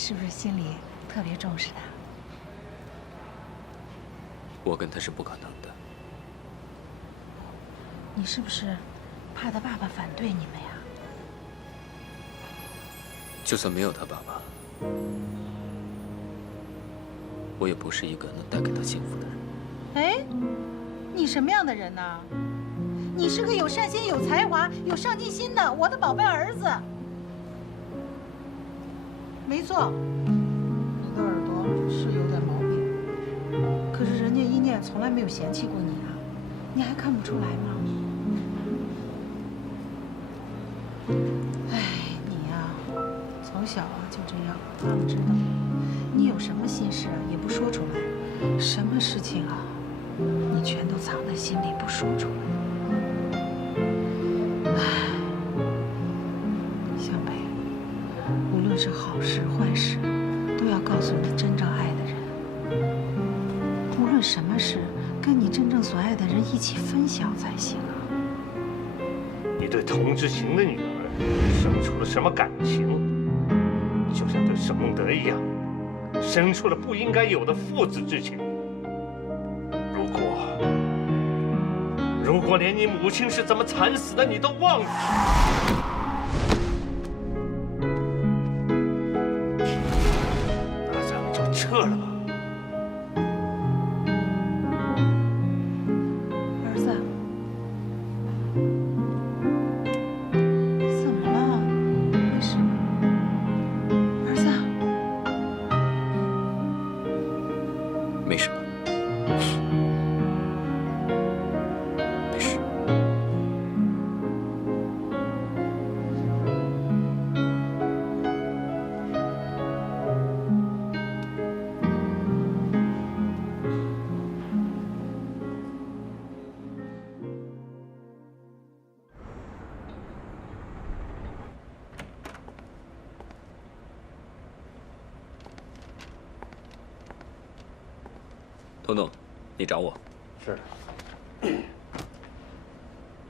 是不是心里特别重视他？我跟他是不可能的。你是不是怕他爸爸反对你们呀？就算没有他爸爸，我也不是一个能带给他幸福的人。哎，你什么样的人呢？你是个有善心、有才华、有上进心的我的宝贝儿子。没错，你的耳朵是有点毛病，可是人家一念从来没有嫌弃过你啊，你还看不出来吗？哎，你呀，从小啊就这样，妈妈知道，你有什么心事啊也不说出来，什么事情啊，你全都藏在心里不说出来。唉，向北，无论是好事坏事，都要告诉你真正爱的人。无论什么事，跟你真正所爱的人一起分享才行啊。你对童之行的女儿生出了什么感情？就像对沈孟德一样，生出了不应该有的父子之情。如果连你母亲是怎么惨死的你都忘记，那咱们就撤了吧。儿子，怎么了？没事。儿子，没什么。没事。童童，你找我？是。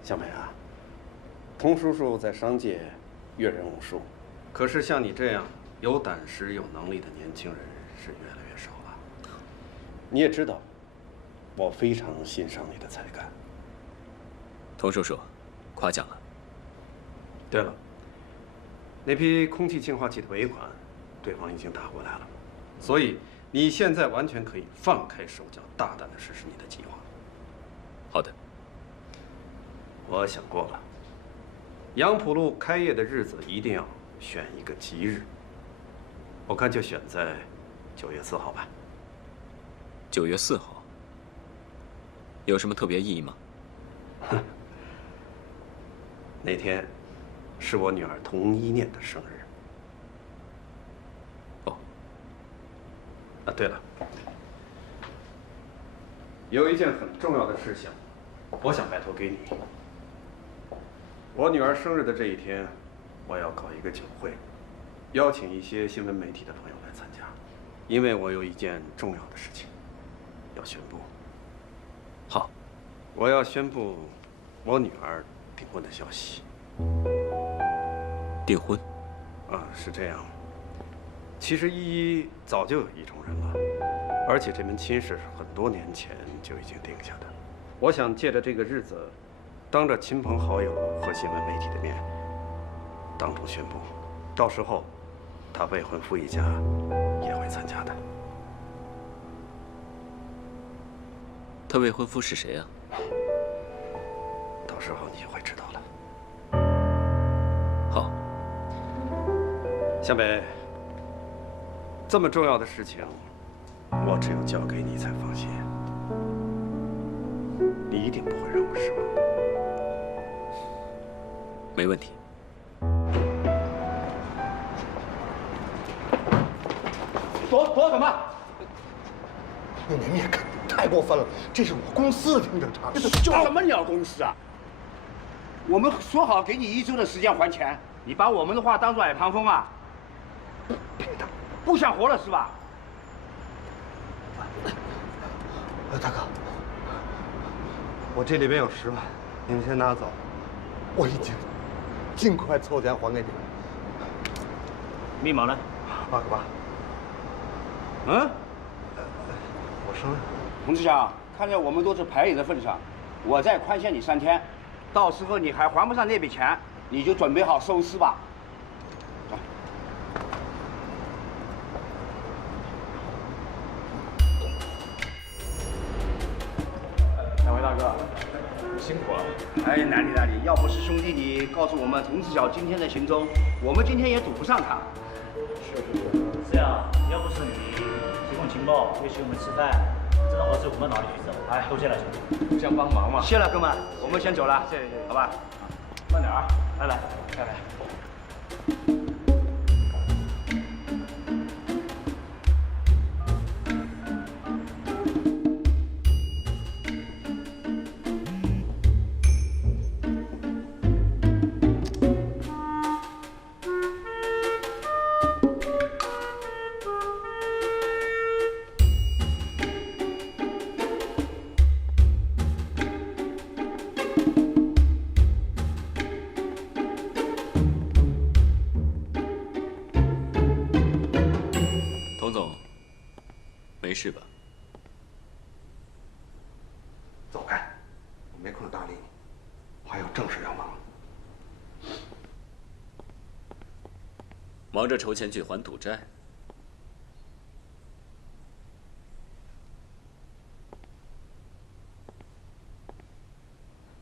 向北啊，童叔叔在商界阅人无数，可是像你这样有胆识、有能力的年轻人是越来越少了。你也知道，我非常欣赏你的才干。童叔叔，夸奖了。对了，那批空气净化器的尾款，对方已经打过来了，所以你现在完全可以放开手脚，大胆地实施你的计划。好的。我想过了，杨浦路开业的日子一定要选一个吉日。我看就选在9月4号吧。9月4号，有什么特别意义吗？那天是我女儿童一念的生日。哦。啊，对了，有一件很重要的事情，我想拜托给你。我女儿生日的这一天，我要搞一个酒会，邀请一些新闻媒体的朋友来参加，因为我有一件重要的事情要宣布。好，我要宣布我女儿订婚的消息。订婚？啊，是这样。其实依依早就有意中人了，而且这门亲事是很多年前就已经定下的。我想借着这个日子，当着亲朋好友和新闻媒体的面，当众宣布，到时候他未婚夫一家也会参加的。他未婚夫是谁啊？到时候你就会知道了。好。向北，这么重要的事情，我只有交给你才放心。你一定不会让我失望。没问题。躲干嘛？您也太过分了，这是我公司的停车场。就什么鸟公司啊？我们说好给你1周的时间还钱，你把我们的话当作耳旁风啊？不想活了是吧？大哥，我这里边有10万，你们先拿走，我已经尽快凑钱还给你们。密码呢？8个8。嗯，我说，洪志祥，看在我们都是牌友的份上，我再宽限你3天，到时候你还还不上那笔钱，你就准备好收尸吧。两位大哥，辛苦了。哎，哪里哪里，要不是兄弟你告诉我们童志晓今天的行踪，我们今天也堵不上他。是呀，要不是你提供情报，约请我们吃饭，这种活事我们哪里去找？哎，多谢了，兄弟，互相帮忙嘛。谢了，哥们，我们先走了。谢谢，好吧，慢点啊，来来，来来。童总，没事吧？走开，我没空搭理你，我还有正事要忙。忙着筹钱去还赌债。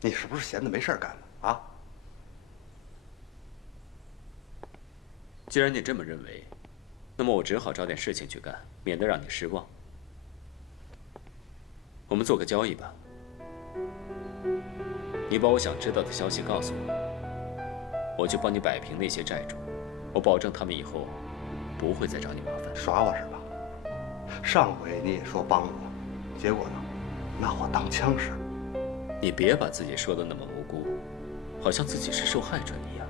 你是不是闲的没事干呢？啊？既然你这么认为，那么我只好找点事情去干，免得让你失望。我们做个交易吧，你把我想知道的消息告诉我，我就帮你摆平那些债主，我保证他们以后不会再找你麻烦。耍我是吧？上回你也说帮我，结果呢，拿我当枪使。你别把自己说的那么无辜，好像自己是受害者一样。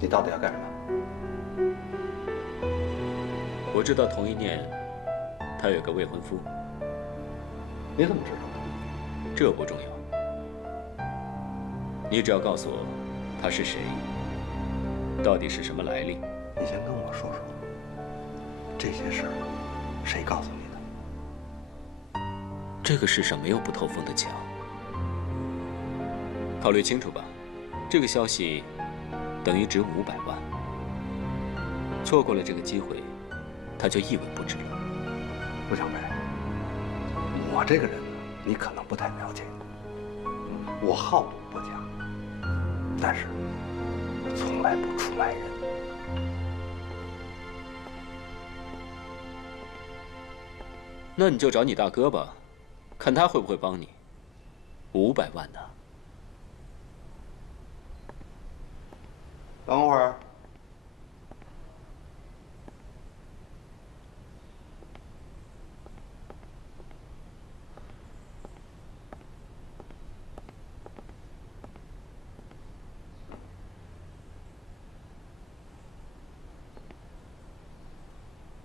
你到底要干什么？我知道同一年，他有个未婚夫。你怎么知道的？这不重要，你只要告诉我他是谁，到底是什么来历。你先跟我说说，这些事谁告诉你的？这个世上没有不透风的墙，考虑清楚吧。这个消息等于值500万，错过了这个机会，他就一文不值了。陆小北，我这个人你可能不太了解，我好赌不假，但是我从来不出卖人。那你就找你大哥吧，看他会不会帮你。500万呢？等会儿。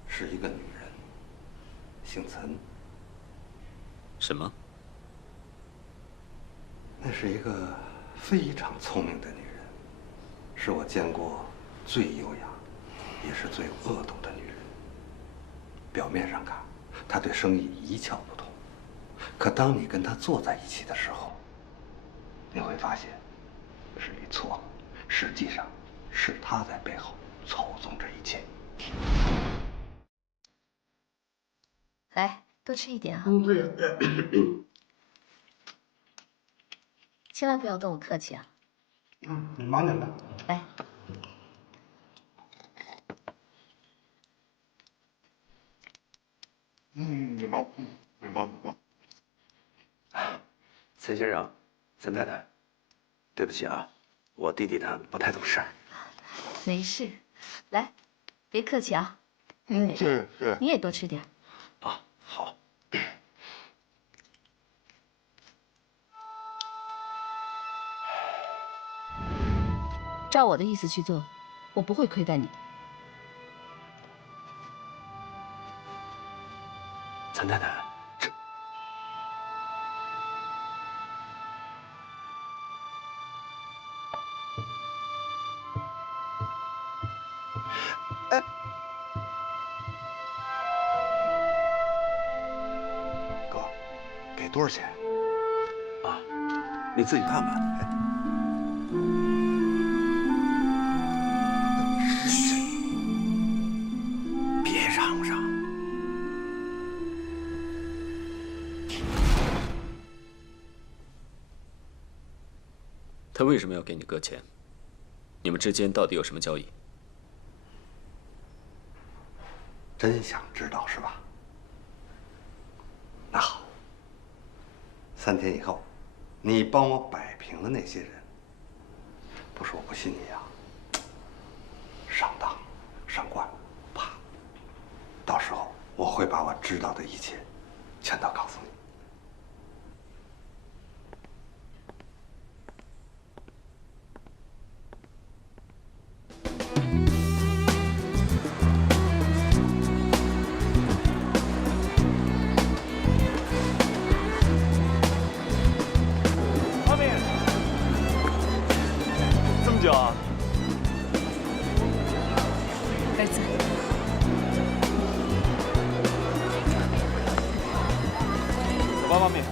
是一个女人，姓陈。什么？那是一个非常聪明的女人，是我见过最优雅，也是最恶毒的女人。表面上看，她对生意一窍不通，可当你跟她坐在一起的时候，你会发现，是你错了，实际上是她在背后操纵这一切。来，多吃一点啊！对。千万不要跟我客气啊！你忙点吧。来，你忙。陈先生，陈太太，对不起啊，我弟弟呢不太懂事儿。没事，来，别客气啊。是。你也多吃点。啊，好。照我的意思去做，我不会亏待你。陈太太，这……多少钱？啊，你自己看吧。嘘，别嚷嚷。他为什么要给你哥钱？你们之间到底有什么交易？真想知道是吧？那好，3天以后，你帮我摆平了那些人。不是我不信你啊，上当、上惯，怕。到时候我会把我知道的一切，全都告诉你。久啊，儿子，走吧，妈咪。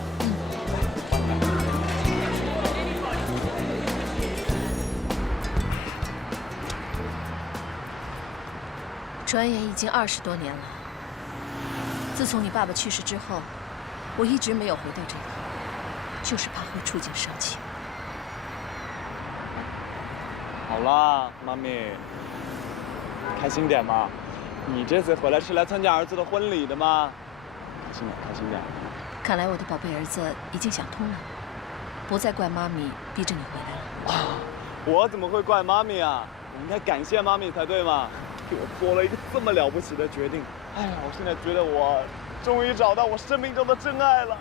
转眼已经20多年了。自从你爸爸去世之后，我一直没有回到这里，就是怕会触景伤情。好啦，妈咪，开心点嘛！你这次回来是来参加儿子的婚礼的吗？开心点，开心点。看来我的宝贝儿子已经想通了，不再怪妈咪逼着你回来了。我怎么会怪妈咪啊？我应该感谢妈咪才对嘛，给我做了一个这么了不起的决定。哎呀，我现在觉得我终于找到我生命中的真爱了。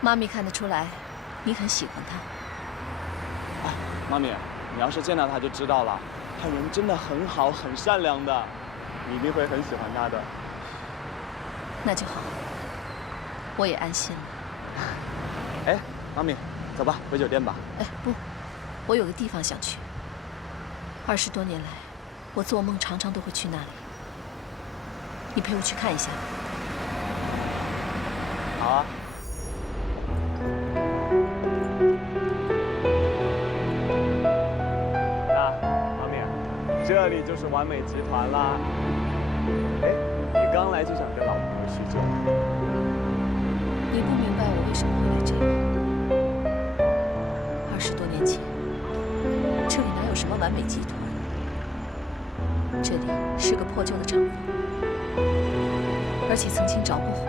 妈咪看得出来，你很喜欢他。哎，妈咪。你要是见到他就知道了，他人真的很好，很善良的，你一定会很喜欢他的。那就好，我也安心了。哎，妈咪，走吧，回酒店吧。哎，不，我有个地方想去。20多年来，我做梦常常都会去那里。你陪我去看一下。好啊。这里就是完美集团啦。哎，你刚来就想跟老朋友叙旧？你不明白我为什么会来这里。20多年前，这里哪有什么完美集团？这里是个破旧的厂房，而且曾经着过火。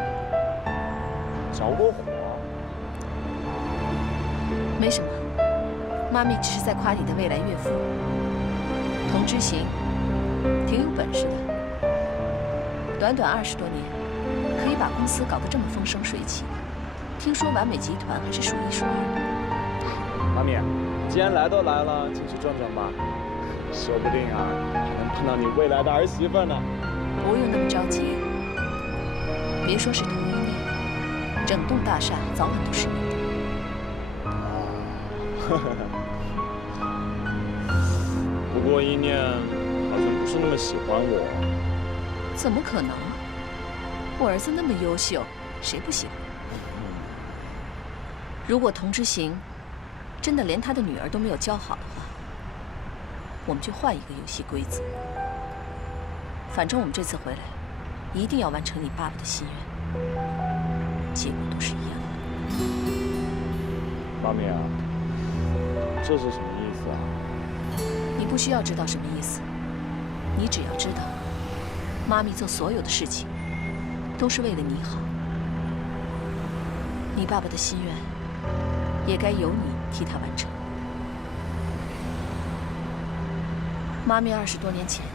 着过火？没什么，妈咪只是在夸你的未来岳父。童之行，挺有本事的。短短20多年，可以把公司搞得这么风生水起。听说完美集团还是数1数2的。妈咪，既然来都来了，进去转转吧，说不定啊，还能碰到你未来的儿媳妇呢。不用那么着急，别说是同一年，整栋大厦早晚都是你的。不过一念好像不是那么喜欢我。怎么可能？我儿子那么优秀，谁不喜欢？如果童之行真的连他的女儿都没有教好的话，我们就换一个游戏规则。反正我们这次回来，一定要完成你爸爸的心愿，结果都是一样的。妈咪啊，这是什么意思啊？你不需要知道什么意思，你只要知道，妈咪做所有的事情，都是为了你好。你爸爸的心愿，也该由你替他完成。妈咪20多年前，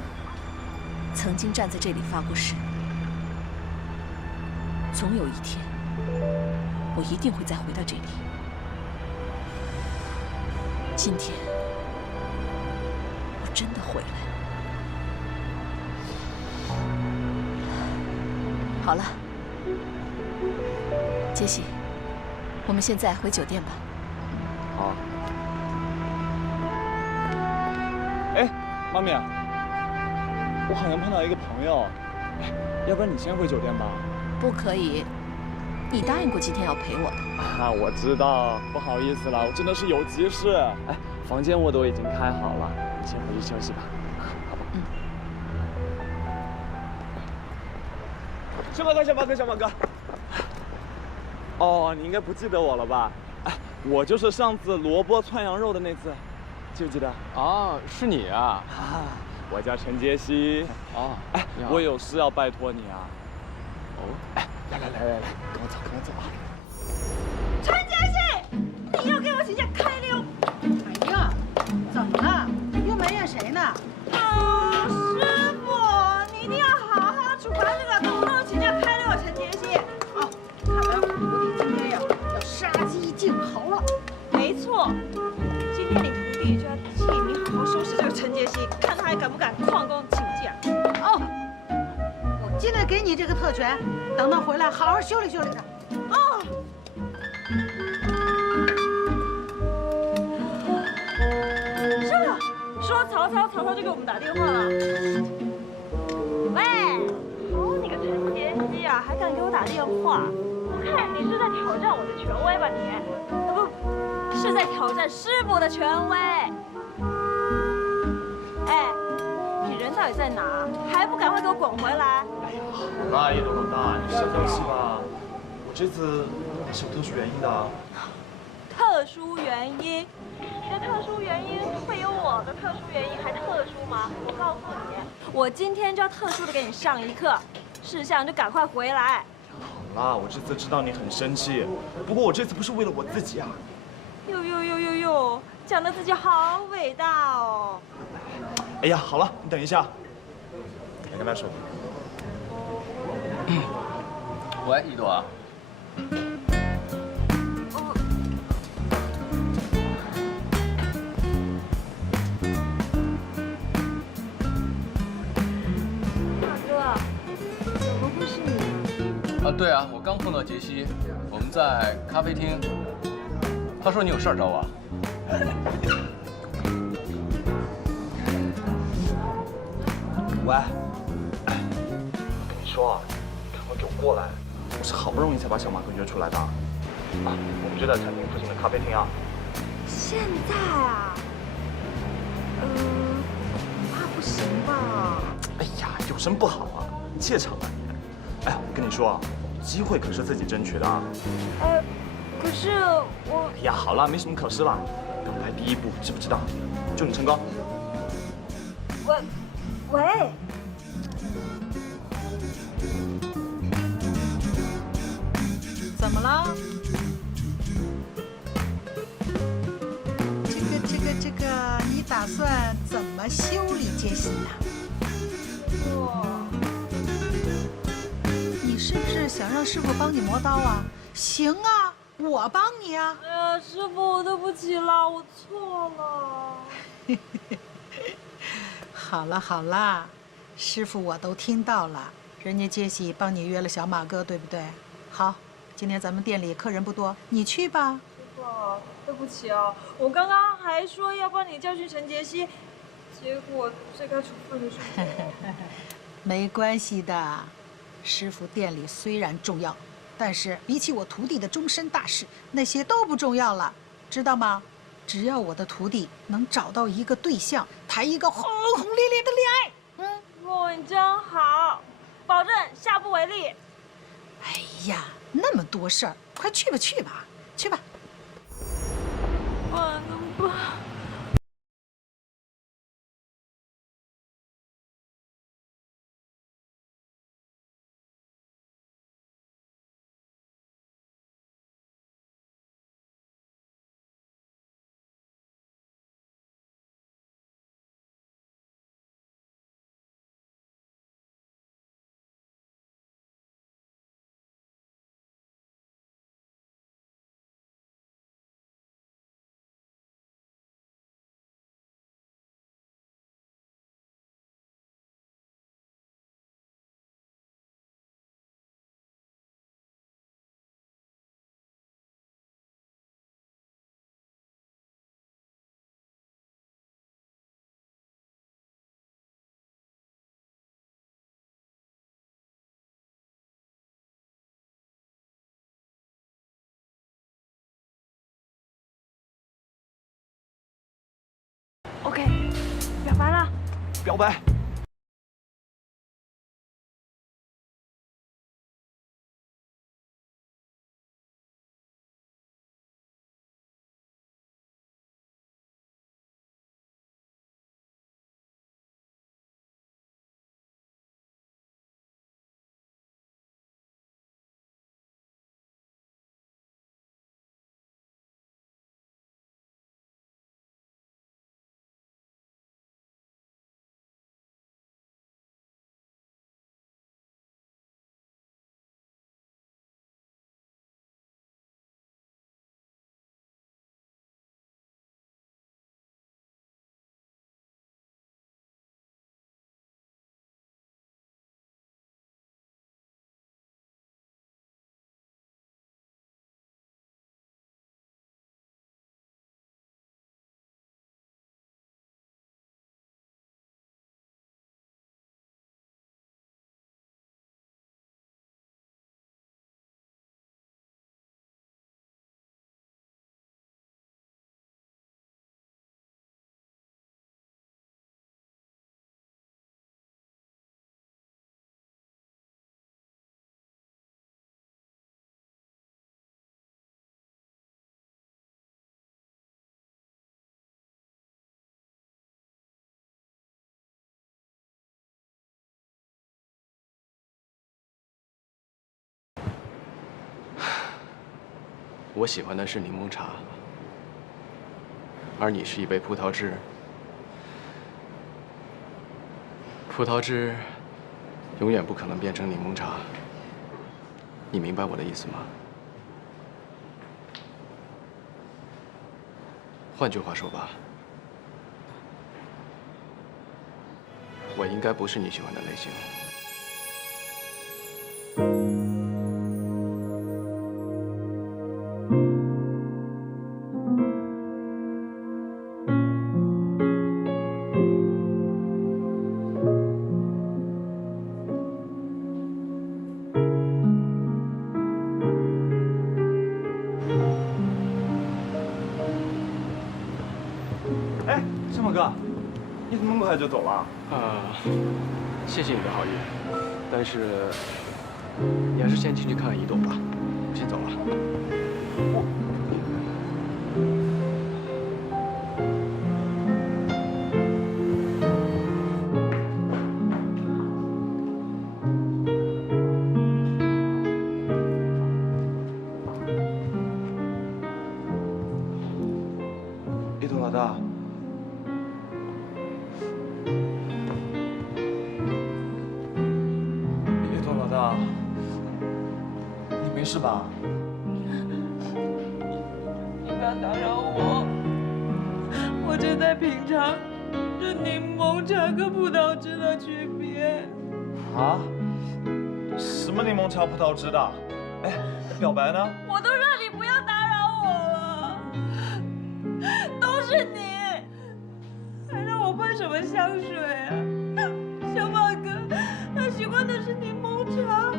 曾经站在这里发过誓，总有一天，我一定会再回到这里。今天，我真的回来了。好了，杰西，我们现在回酒店吧。好。哎，妈咪，我好像碰到一个朋友，哎，要不然你先回酒店吧。不可以，你答应过今天要陪我的。啊，我知道，不好意思了，我真的是有急事。哎，房间我都已经开好了，你先回去休息吧，好吧？嗯。小马哥，小马哥，小马哥。哦，你应该不记得我了吧？哎，我就是上次萝卜窜羊肉的那次，记不记得？哦，是你啊！我叫陈杰西。哦，哎，我有事要拜托你啊。哦，哎，来，跟我走，跟我走啊！陈杰西，你要给我请假开溜！哎呀，怎么了？又埋怨谁呢？师傅，你一定要好好处罚这个动不动请假开溜的陈杰西。哦，看来我的徒弟今天呀要杀鸡儆猴了。没错，今天你徒弟就要替你好好收拾这个陈杰西，看他还敢不敢旷工请假。哦，我今天给你这个特权，等他回来好好修理修理他。哦。说曹操就给我们打电话了。喂，好你个陈杰西啊，还敢给我打电话？我看你是在挑战我的权威吧你？不，是在挑战师傅的权威。哎，你人到底在哪？还不赶快给我滚回来！哎呀，好啦，叶董老大，你消消气吧。我这次是有特殊原因的啊。特殊原因？你的特殊原因会有我的特殊原因还特殊吗？我告诉你，我今天就要特殊的给你上一课，事项就赶快回来。好啦，我这次知道你很生气，不过我这次不是为了我自己啊。哟，讲的自己好伟大哦。哎呀，好了，你等一下，来跟他说。喂，一朵。啊，对啊，我刚碰到杰西，我们在咖啡厅。他说你有事儿找我。喂，哎，我跟你说啊，赶快给我过来！我是好不容易才把小马哥约出来的。啊，我们就在餐厅附近的咖啡厅啊。现在啊，怕不行吧？哎呀，有什么不好啊？怯场啊你！哎，我跟你说啊，机会可是自己争取的啊。可是我……哎呀，好了，没什么可是了，刚来第一步，知不知道？祝你成功。喂。怎么了？这个，你打算怎么修理杰西呀？你是不是想让师傅帮你磨刀啊？行啊，我帮你啊。哎呀，师傅，我对不起了，我错了。好了，师傅我都听到了，人家杰西帮你约了小马哥，对不对？好，今天咱们店里客人不多，你去吧。师傅，对不起啊，我刚刚还说要帮你教训陈杰西，结果最该处分的是我。没关系的，师傅店里虽然重要，但是比起我徒弟的终身大事，那些都不重要了，知道吗？只要我的徒弟能找到一个对象，谈一个轰轰烈烈的恋爱，哇，你真好，保证下不为例。哎呀，那么多事儿，快去吧，去吧。哇，能不？ OK， 表白了。表白。我喜欢的是柠檬茶，而你是一杯葡萄汁。葡萄汁永远不可能变成柠檬茶，你明白我的意思吗？换句话说吧，我应该不是你喜欢的类型。哎，申猛哥，你怎么那么快就走了？谢谢你的好意，但是你还是先进去看看一朵吧，我先走了。一朵老大。老大，你没事吧？你不要打扰我，我正在品尝这柠檬茶跟葡萄汁的区别。啊？什么柠檬茶、葡萄汁的？哎，表白呢？我都让你不要打扰我了，都是你，还让我喷什么香水啊？小马哥，他喜欢的是柠檬茶，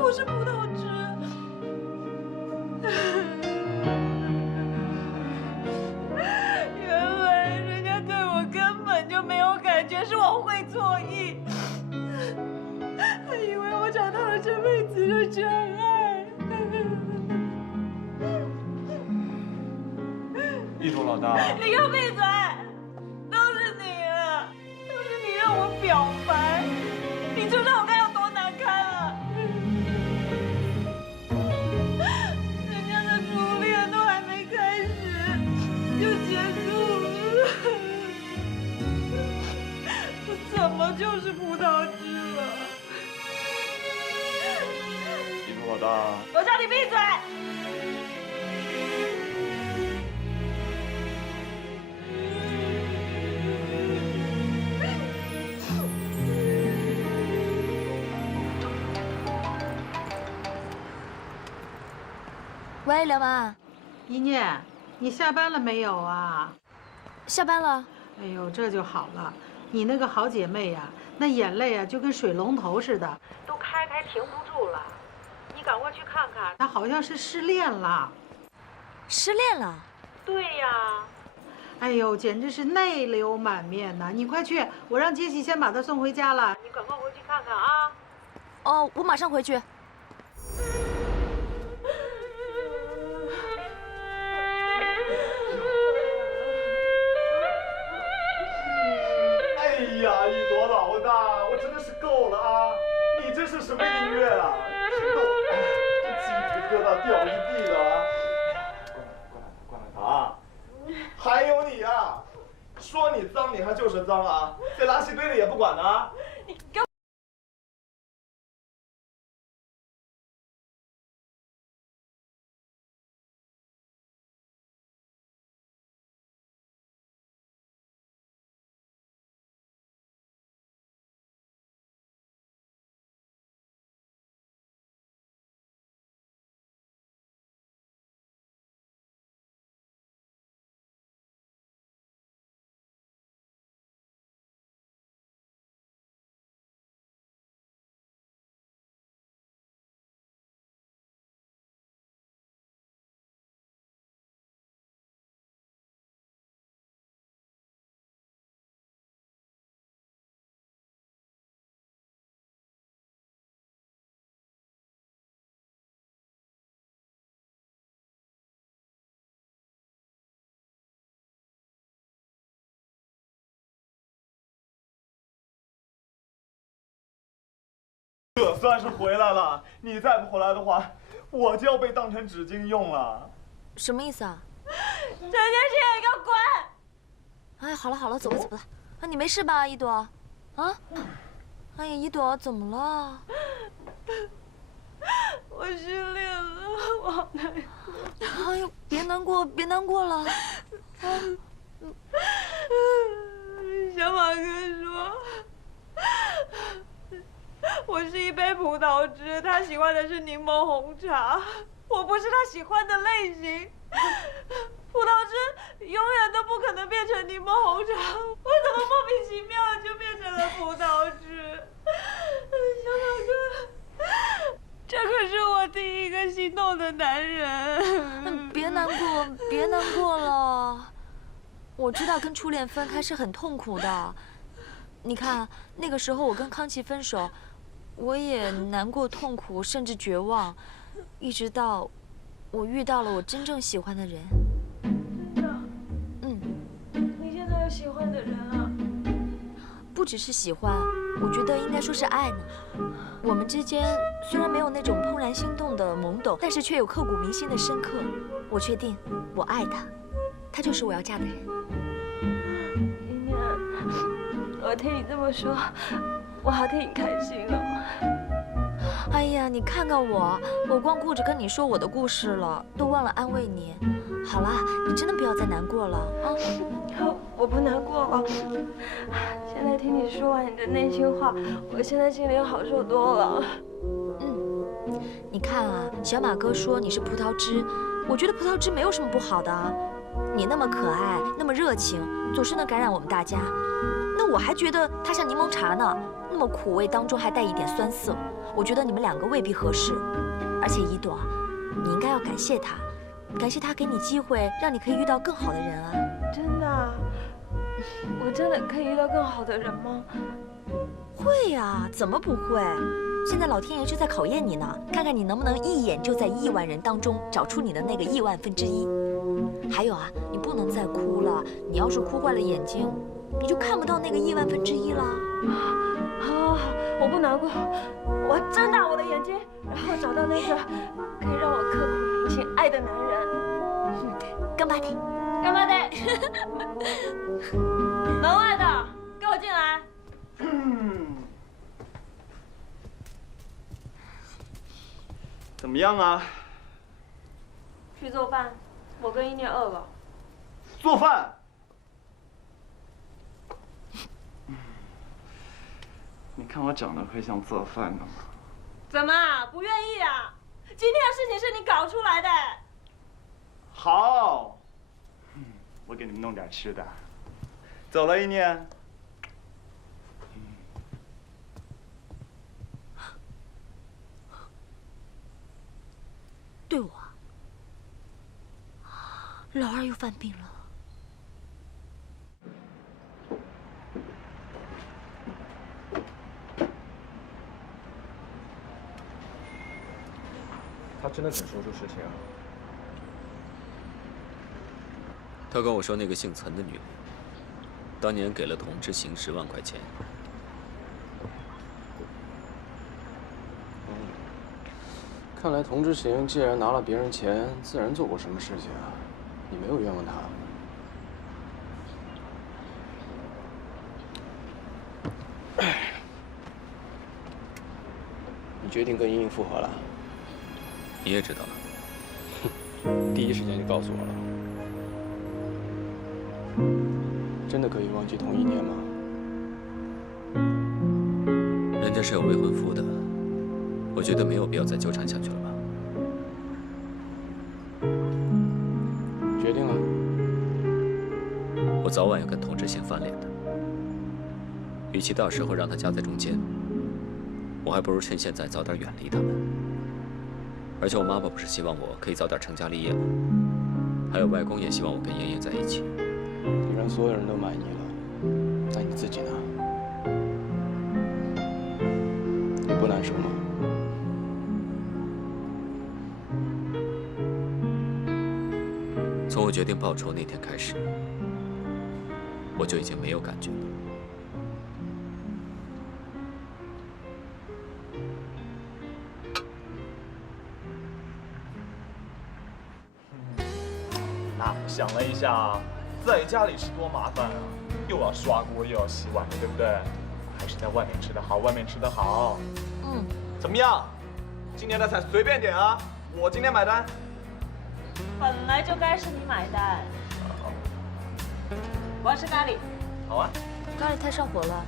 我是葡萄汁。原来人家对我根本就没有感觉，是我会错意。他以为我找到了这辈子的真爱。一朵老大，你给我闭嘴！都是你啊，都是你让我表白，你知道我该有多难堪啊！人家的初恋都还没开始就结束了，我怎么就是葡萄汁了？一朵老大，我叫你闭嘴！喂，梁妈。一念，你下班了没有啊？下班了。哎呦，这就好了。你那个好姐妹呀，那眼泪啊就跟水龙头似的，都开停不住了。你赶快去看看，她好像是失恋了。失恋了？对呀，哎呦，简直是泪流满面呐！你快去，我让杰西先把他送回家了。你赶快回去看看啊！哦，我马上回去。哎呀，一朵老大，我真的是够了啊！你这是什么音乐啊？听得我这鸡皮疙瘩掉一地的啊！灌篮堂，还有你啊！说你脏，你还就是脏啊！在垃圾堆里也不管呢、啊！你给我。这算是回来了，你再不回来的话，我就要被当成纸巾用了。什么意思啊？陈建新，你给我滚！哎，好了好了，走吧走吧。啊，你没事吧，一朵？啊？哎呀，一朵怎么了？我失恋了，我好难过。哎呦，别难过，别难过了。小马哥说，我是一杯葡萄汁，他喜欢的是柠檬红茶，我不是他喜欢的类型。葡萄汁永远都不可能变成柠檬红茶，我怎么莫名其妙的就变成了葡萄汁？小马哥，这可是我第一个心动的男人。别难过，别难过了。我知道跟初恋分开是很痛苦的。你看，那个时候我跟康琪分手，我也难过、痛苦，甚至绝望，一直到我遇到了我真正喜欢的人。你现在有喜欢的人啊？不只是喜欢，我觉得应该说是爱呢。我们之间虽然没有那种怦然心动的懵懂，但是却有刻骨铭心的深刻。我确定，我爱他，他就是我要嫁的人。妍妍，我听你这么说，我好替你开心了。哎呀，你看看我光顾着跟你说我的故事了，都忘了安慰你。好啦，你真的不要再难过了啊！我不难过了。现在听你说完你的内心话，我现在心里好受多了。你看啊，小马哥说你是葡萄汁，我觉得葡萄汁没有什么不好的啊。你那么可爱，那么热情，总是能感染我们大家。那我还觉得它像柠檬茶呢，那么苦味当中还带一点酸涩。我觉得你们两个未必合适。而且一朵，你应该要感谢他，感谢他给你机会，让你可以遇到更好的人啊。真的啊？我真的可以遇到更好的人吗？会呀，怎么不会？现在老天爷就在考验你呢，看看你能不能一眼就在亿万人当中找出你的那个亿万分之一。还有啊，你不能再哭了，你要是哭坏了眼睛，你就看不到那个亿万分之一了。好，我不难过，我要睁大我的眼睛，然后找到那个可以让我刻骨铭心爱的男人。干巴的，干巴的。门外的，给我进来。怎么样啊？去做饭，我跟一念饿了。做饭？你看我长得会像做饭的吗？怎么不愿意啊？今天的事情是你搞出来的。好，我给你们弄点吃的。走了，一念。对我，老二又犯病了。他真的肯说出事情啊？他跟我说，那个姓岑的女人，当年给了童之行10万块钱。看来童之行既然拿了别人钱，自然做过什么事情啊？你没有冤枉他。你决定跟茵茵复合了？你也知道了？第一时间就告诉我了。真的可以忘记同一年吗？人家是有未婚夫的，我觉得没有必要再纠缠下去了吧。决定了。我早晚要跟童之行翻脸的。与其到时候让他夹在中间，我还不如趁现在早点远离他们。而且我妈妈不是希望我可以早点成家立业吗？还有外公也希望我跟妍妍在一起。你让所有人都满意了，那你自己呢？你不难受吗？从我决定报仇那天开始，我就已经没有感觉了。那我想了一下，在家里是多麻烦啊，又要刷锅又要洗碗的，对不对？还是在外面吃的好，外面吃的好。嗯，怎么样？今天的菜随便点啊，我今天买单。本来就该是你买单。我要吃咖喱。好啊。咖喱太上火了。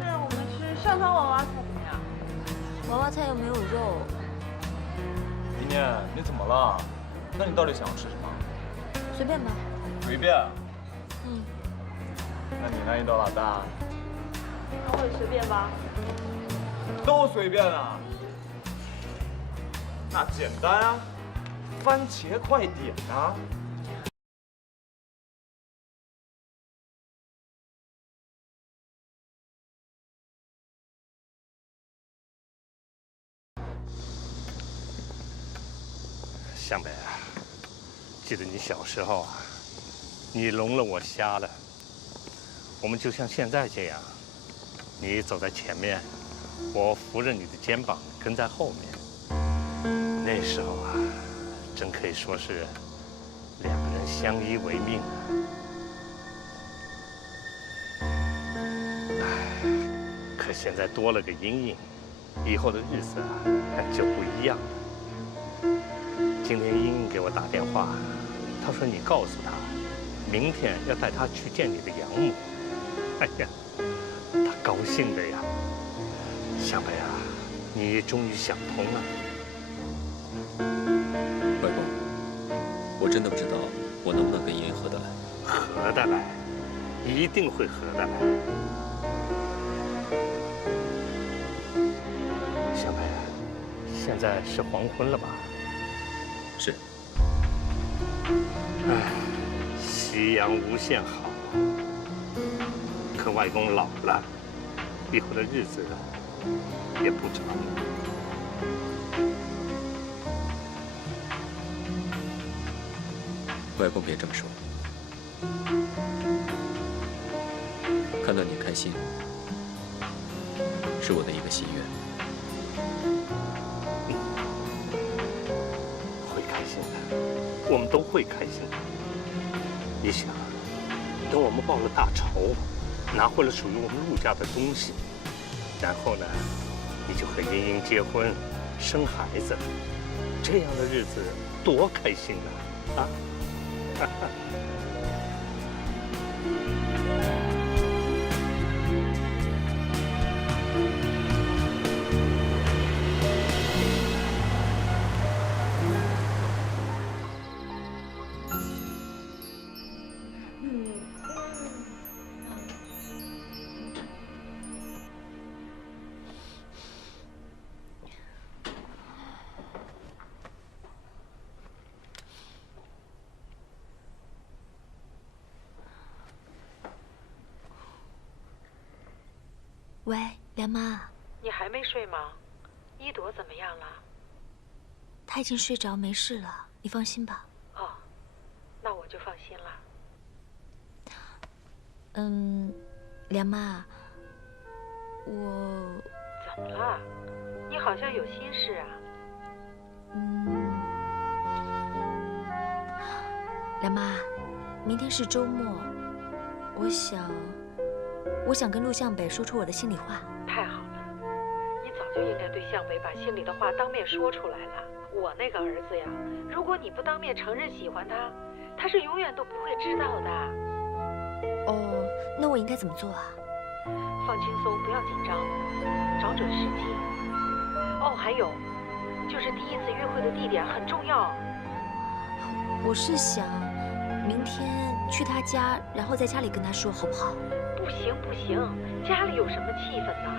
那我们吃上汤娃娃菜怎么样？娃娃菜又没有肉。妍妍，你怎么了？那你到底想要吃什么？随便吧。随便。嗯。那你呢，一豆老大？那我也随便吧。都随便啊？那简单啊，番茄快点啊！湘北啊，记得你小时候啊，你聋了我瞎了，我们就像现在这样，你走在前面，我扶着你的肩膀跟在后面。那时候啊，真可以说是两个人相依为命啊。唉，可现在多了个茵茵，以后的日子啊就不一样了。今天茵茵给我打电话，她说你告诉她，明天要带她去见你的养母。哎呀，她高兴的呀。湘北啊，你终于想通了。外公，我真的不知道我能不能跟茵茵合得来。合得来，一定会合得来。湘北，现在是黄昏了吧？是。唉，夕阳无限好。可外公老了，以后的日子也不长了。外公别这么说，看到你开心，是我的一个心愿。会开心的，我们都会开心的。你想，等我们报了大仇，拿回了属于我们陆家的东西，然后呢，你就和茵茵结婚，生孩子，这样的日子多开心啊！啊！哈哈。喂，梁妈。你还没睡吗？一朵怎么样了？他已经睡着，没事了，你放心吧。哦，那我就放心了。梁妈，我怎么了？你好像有心事啊。梁妈，明天是周末，我想跟陆向北说出我的心里话。太好了，你早就应该对向北把心里的话当面说出来了。我那个儿子呀，如果你不当面承认喜欢他，他是永远都不会知道的。哦，那我应该怎么做啊？放轻松，不要紧张，找准时机。哦，还有，就是第一次约会的地点很重要。我是想明天去他家，然后在家里跟他说，好不好？不行不行，家里有什么气氛呢？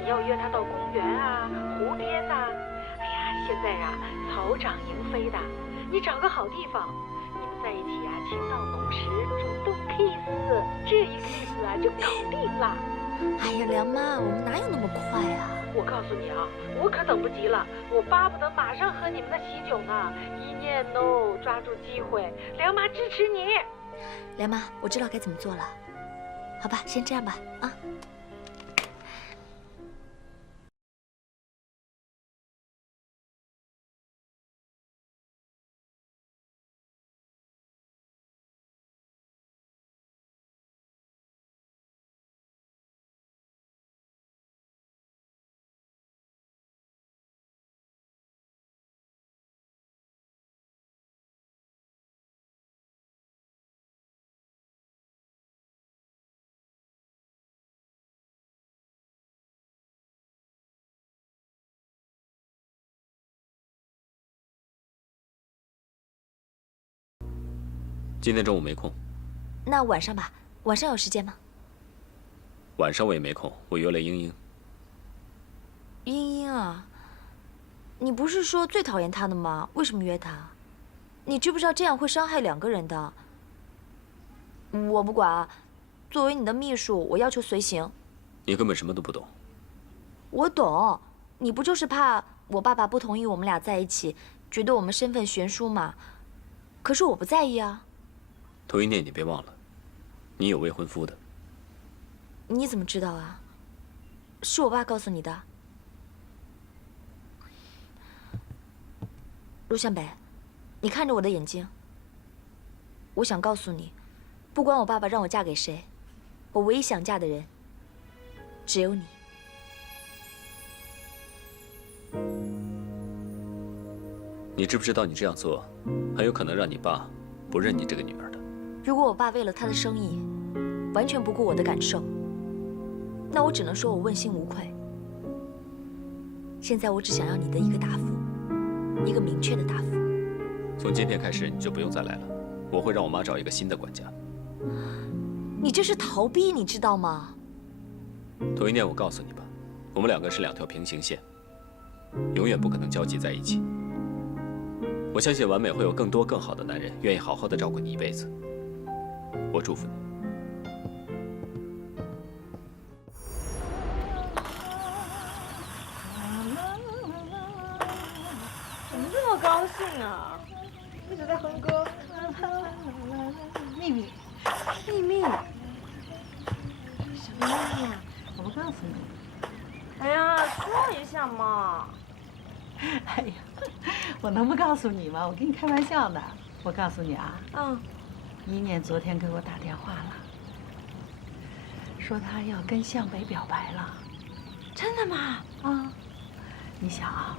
你要约他到公园啊、湖边呐。哎呀，现在呀，草长莺飞的，你找个好地方，你们在一起啊，情到浓时，主动 kiss， 这一 kiss 啊就搞定了。哎呀，梁妈，我们哪有那么快啊？我告诉你啊，我可等不及了，我巴不得马上喝你们的喜酒呢。一念哦，抓住机会，梁妈支持你。梁妈，我知道该怎么做了，好吧，先这样吧，啊。今天中午没空，那晚上吧，晚上有时间吗？晚上我也没空，我约了英英。英英啊，你不是说最讨厌他的吗？为什么约他？你知不知道这样会伤害两个人的？我不管啊，作为你的秘书，我要求随行。你根本什么都不懂。我懂，你不就是怕我爸爸不同意我们俩在一起，觉得我们身份悬殊吗？可是我不在意啊。头一念，你别忘了，你有未婚夫的。你怎么知道啊？是我爸告诉你的。陆向北，你看着我的眼睛。我想告诉你，不管我爸爸让我嫁给谁，我唯一想嫁的人只有你。你知不知道你这样做，很有可能让你爸不认你这个女儿的。如果我爸为了他的生意，完全不顾我的感受，那我只能说我问心无愧。现在我只想要你的一个答复，一个明确的答复。从今天开始，你就不用再来了，我会让我妈找一个新的管家。你这是逃避，你知道吗？头一念，我告诉你吧，我们两个是两条平行线，永远不可能交集在一起。我相信完美会有更多更好的男人愿意好好的照顾你一辈子。我祝福你。怎么这么高兴啊？一直在哼歌。秘密，秘密。什么秘密啊？我不告诉你。哎呀，说一下嘛。哎呀，我能不告诉你吗？我跟你开玩笑的。我告诉你啊。一念昨天给我打电话了，说他要跟向北表白了。真的吗？啊，你想啊，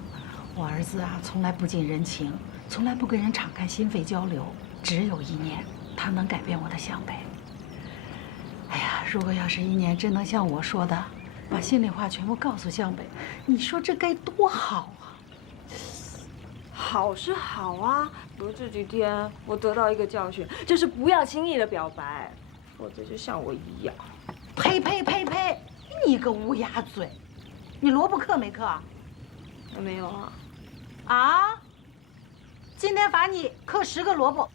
我儿子啊从来不近人情，从来不跟人敞开心扉交流，只有一念，他能改变我的向北。哎呀，如果要是一念真能像我说的，把心里话全部告诉向北，你说这该多好啊！好是好啊，不过这几天我得到一个教训，就是不要轻易的表白，否则就像我一样。呸呸呸呸！你个乌鸦嘴！你萝卜刻没刻？没有啊。啊？今天罚你刻10个萝卜，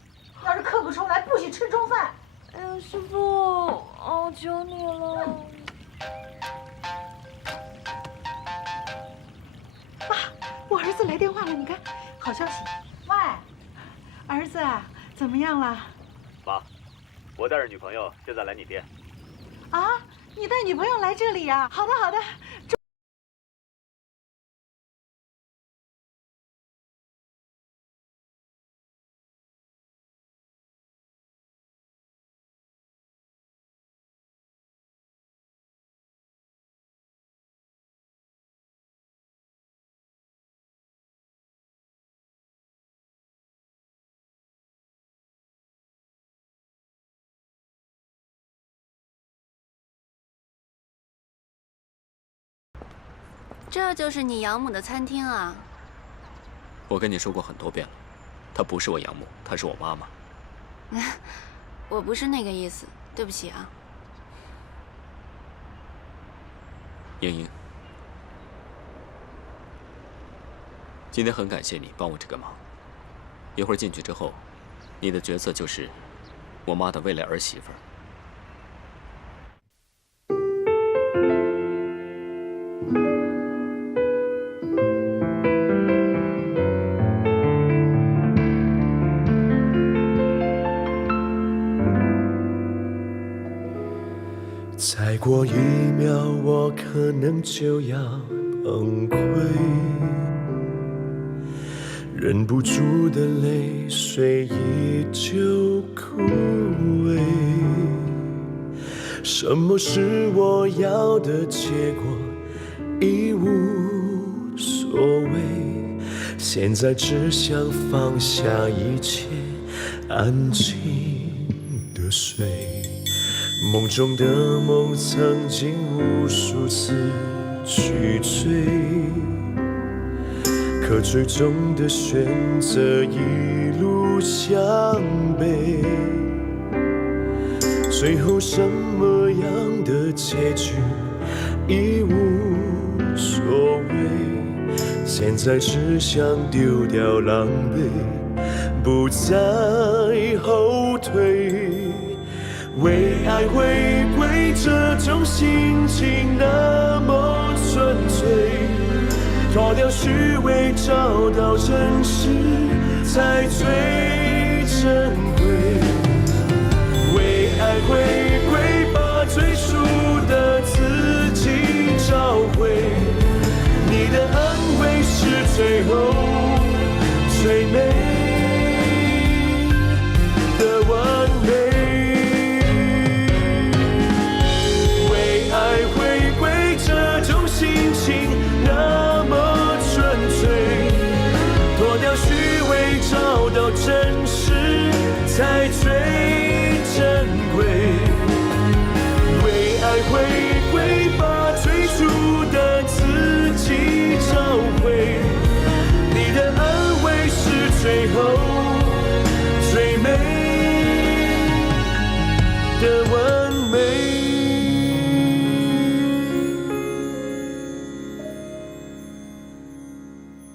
要是刻不出来，不许吃中饭。哎呀，师傅，哦，求你了。啊，我儿子来电话了，你看。好消息！喂，儿子，怎么样了？妈，我带着女朋友现在来你店。啊，你带女朋友来这里呀？好的，好的。这就是你养母的餐厅啊？我跟你说过很多遍了，她不是我养母，她是我妈妈。我不是那个意思，对不起啊。英英，今天很感谢你帮我这个忙。一会儿进去之后，你的角色就是我妈的未来儿媳妇儿。再过1秒，我可能就要崩溃，忍不住的泪水依旧枯萎。什么是我要的结果，已无所谓。现在只想放下一切，安静的睡。梦中的梦曾经无数次去追，可最终的选择一路向北。最后什么样的结局已无所谓，现在只想丢掉狼狈，不再后退。为爱回归这种心情那么纯粹，脱掉虚伪，找到真实才最珍贵。为爱回归，把最初的自己找回。你的安慰是最后最美的完美。心情那么纯粹，脱掉虚伪，找到真实才最珍贵。为爱回归，把最初的自己找回。你的安慰是最后